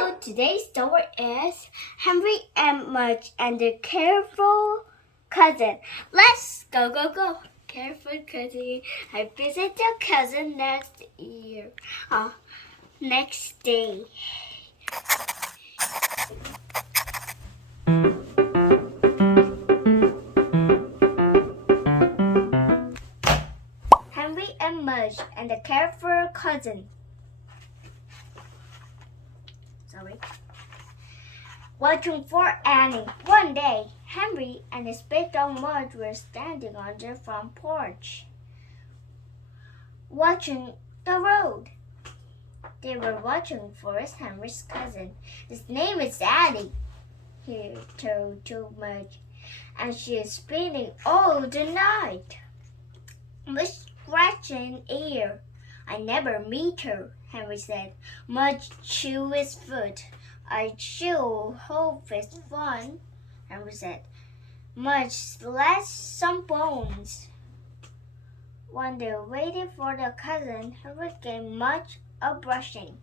Hello, today's story is Henry and Mudge and the Careful Cousin. Let's go, go, go. Careful cousin, I visit your cousin next year. Next day. Henry and Mudge and the Careful Cousin. Watching for Annie. One day, Henry and his big dog Mudge were standing on their front porch, watching the road. They were watching for Henry's cousin. His name is Annie, he told to Mudge, and she is spinning all the night. Mudge scratched an ear. I never meet her, Henry said. Mudge chewed his foot. I sure hope it's fun, Henry said. Mudge slashed some bones. When they waited for their cousin, Henry gave Mudge a brushing.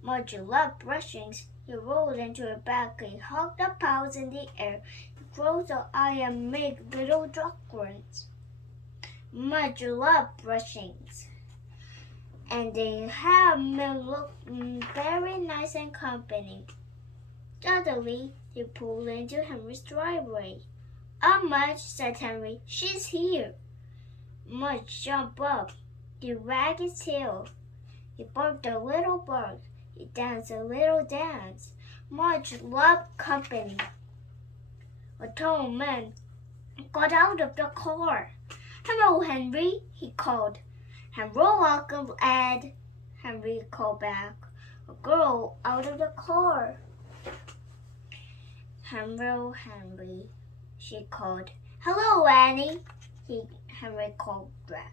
Mudge loved brushings. He rolled into a bag. He hugged the paws in the air. He closed an eye and made little dog grunts. Mudge loved brushings. And they had look very nice and company. Suddenly, they pulled into Henry's driveway. "Oh, Mudge," said Henry, "she's here." Mudge jumped up. He wagged his tail. He barked a little bark. He danced a little dance. Mudge loved company. A tall man got out of the car. "Hello, Henry," he called. "Hello, Uncle Ed," Henry called back. A girl out of the car. "Hello, Henry," she called. "Hello, Annie," Henry called back.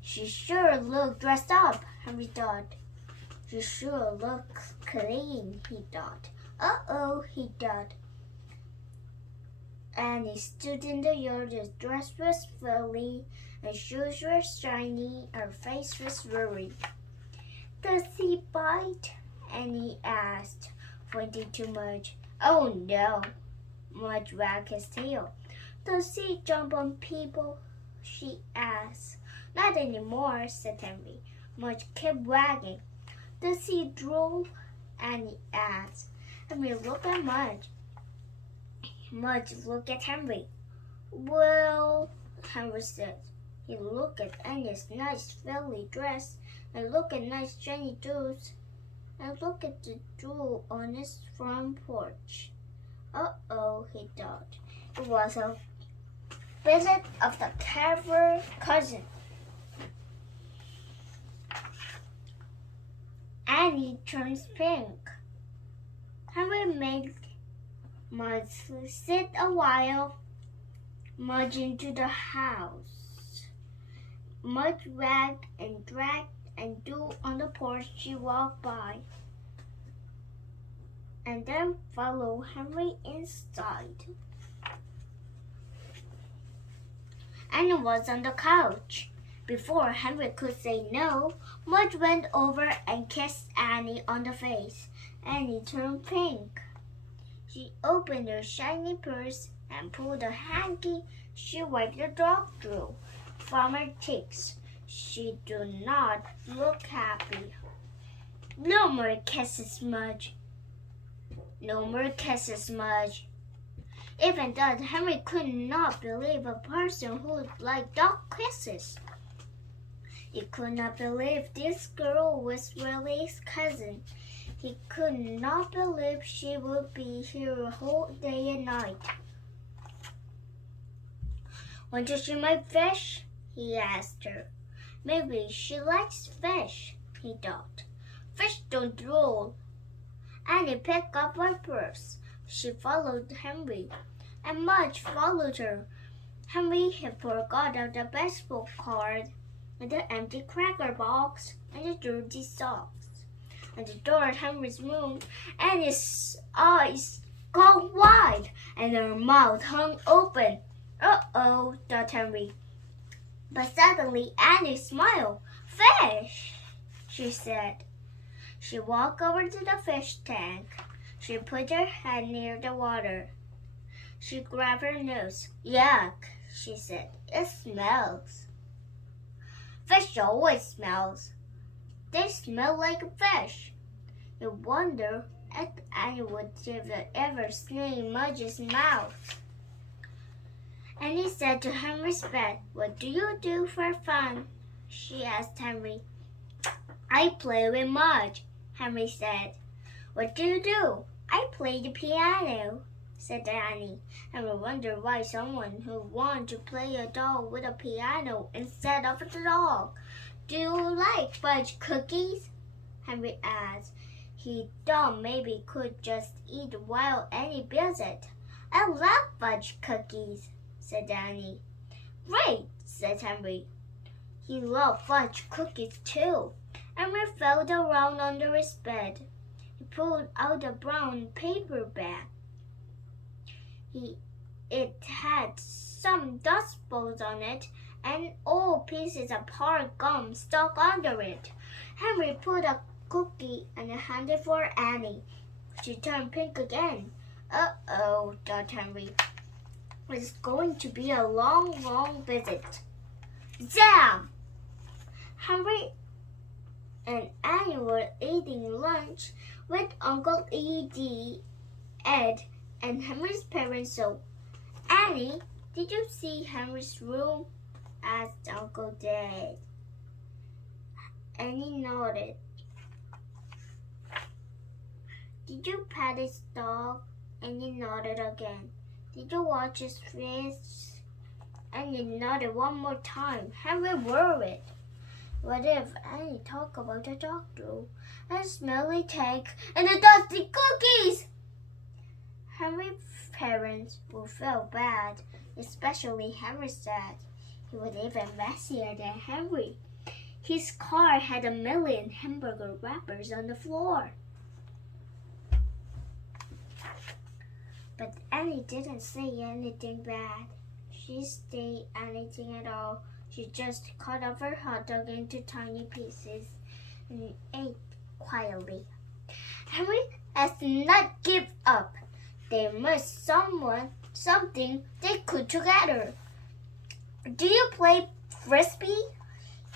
She sure looked dressed up, Henry thought. She sure looks clean, he thought. Uh-oh, he thought. Annie stood in the yard. Her dress was frilly, her shoes were shiny, her face was worried. "Does he bite?" Annie asked, pointing to Mudge. "Oh, no," Mudge wagged his tail. "Does he jump on people?" she asked. "Not anymore," said Henry. Mudge kept wagging. "Does he drool?" Annie asked. Henry looked at Mudge. Mudge looked at Henry. "Well," Henry said. He looked at Annie's nice frilly dress, and looked at nice shiny shoes, and looked at the drool on his front porch. Uh-oh, he thought. It was a visit of the Careful Cousin. Annie turns pink. Henry made Mudge sit a while. Mudge into the house. Mudge wagged and dragged and drew on the porch. She walked by, and then followed Henry inside. Annie was on the couch. Before Henry could say no, Mudge went over and kissed Annie on the face. Annie turned pink. She opened her shiny purse and pulled a hanky. She wiped the dog drool from her cheeks. She did not look happy. "No more kisses, Mudge. No more kisses, Mudge." Even then, Henry could not believe a person who liked dog kisses. He could not believe this girl was really his cousin. He could not believe she would be here a whole day and night. "Want to see my fish?" he asked her. Maybe she likes fish, he thought. Fish don't drool. Annie picked up her purse. She followed Henry, and Mudge followed her. Henry had forgot out the baseball card, and the empty cracker box, and the dirty socks. And the door at Henry's room, and his eyes got wide, and her mouth hung open. Uh-oh, thought Henry. But suddenly Annie smiled. "Fish," she said. She walked over to the fish tank. She put her head near the water. She grabbed her nose. Yuck, she said. It smells. Fish always smells. They smell like a fish. You wonder if Annie would ever sneeze Mudge's mouth. Annie said to Henry's bed, What do you do for fun? She asked Henry. I play with Mudge, Henry said. What do you do? I play the piano, said Annie. Henry wondered why someone who wanted to play a doll with a piano instead of a dog. Do you like fudge cookies? Henry asked. He thought maybe he could just eat while Annie built it. I love fudge cookies, said Annie. Great, said Henry. He loved fudge cookies too. Henry felt around under his bed. He pulled out a brown paper bag. It had some dust balls on it and old pieces of hard gum stuck under it. Henry put a cookie and handed it for Annie. She turned pink again. Uh-oh, thought Henry. It's going to be a long, long visit. Zam! Henry and Annie were eating lunch with Uncle Ed, and Henry's parents. So, Annie, did you see Henry's room? Asked Uncle Ed. Annie nodded. Did you pet his dog? Annie nodded again. Did you watch his face? Annie nodded one more time. Henry worried. What if Annie talked about the dog though? And smelly tank and the dusty cookies? Henry's parents would feel bad, especially Henry's dad. He was even messier than Henry. His car had a million hamburger wrappers on the floor. But Annie didn't say anything bad. She didn't say anything at all. She just cut up her hot dog into tiny pieces and ate quietly. Henry has not give up. There must something they could together. Do you play frisbee?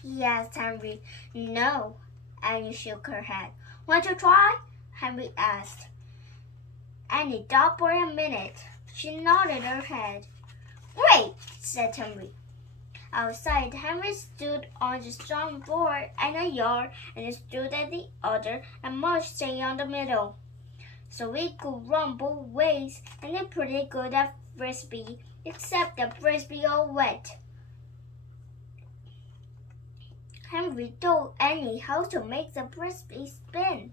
He asked Henry. No, Annie shook her head. Want to try? Henry asked. Annie thought for a minute. She nodded her head. Great, said Henry. Outside, Henry stood on the stone board in a yard and stood at the other, and Mudge stayed on the middle. So we could run both ways, and they're pretty good at frisbee, except the frisbee all wet. Henry told Annie how to make the frisbee spin.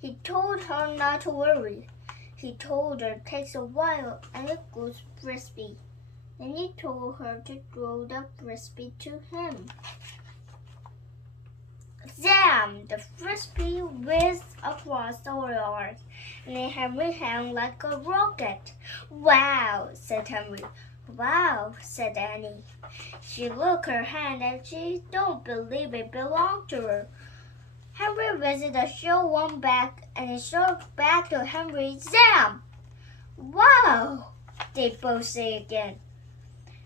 He told her not to worry. He told her it takes a while and it goes frisbee. Then he told her to throw the frisbee to him. Zam! The frisbee whizzed across the yard, and Henry hung like a rocket. Wow, said Henry. Wow, said Annie. She looked her hand and she don't believe it belonged to her. Henry visited the show one back and it showed back to Henry. Zam! Wow! They both say again.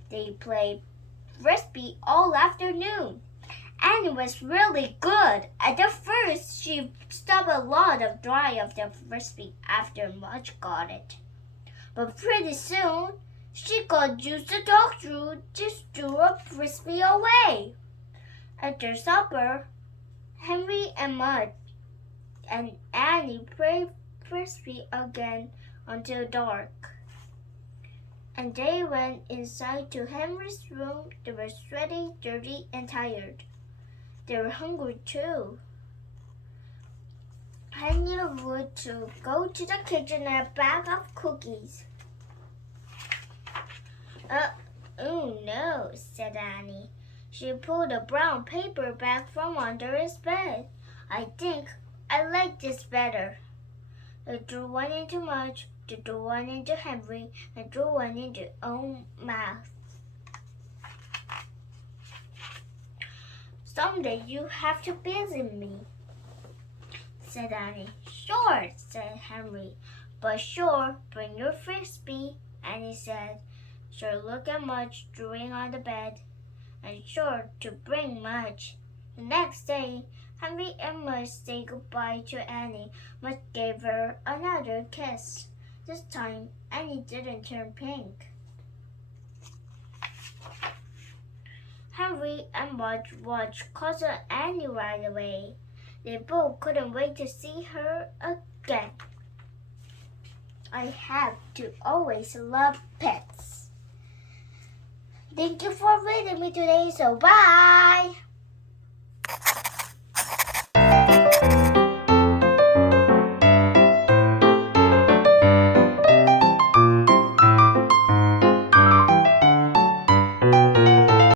They played frisbee all afternoon. Annie was really good. At the first, she stopped a lot of dry of the frisbee after Mudge got it. But pretty soon, she got used to talk through, just threw a frisbee away. After supper, Henry and Mudge and Annie played frisbee again until dark. And they went inside to Henry's room. They were sweaty, dirty, and tired. They were hungry too. Henry would to go to the kitchen and a bag of cookies. Oh no, said Annie. She pulled a brown paper bag from under his bed. I think I like this better. They threw one into Mudge, they threw one into Henry, and threw one into their own mouth. Someday you have to visit me, said Annie. Sure, said Henry. But sure, bring your frisbee, Annie said. Sure, look at Mudge drawing on the bed, and sure to bring Mudge. The next day, Henry and Mudge said goodbye to Annie. Mudge gave her another kiss. This time, Annie didn't turn pink. Henry and Mudge watched Cousin Annie right away. They both couldn't wait to see her again. I have to always love pets. Thank you for reading me today, so bye!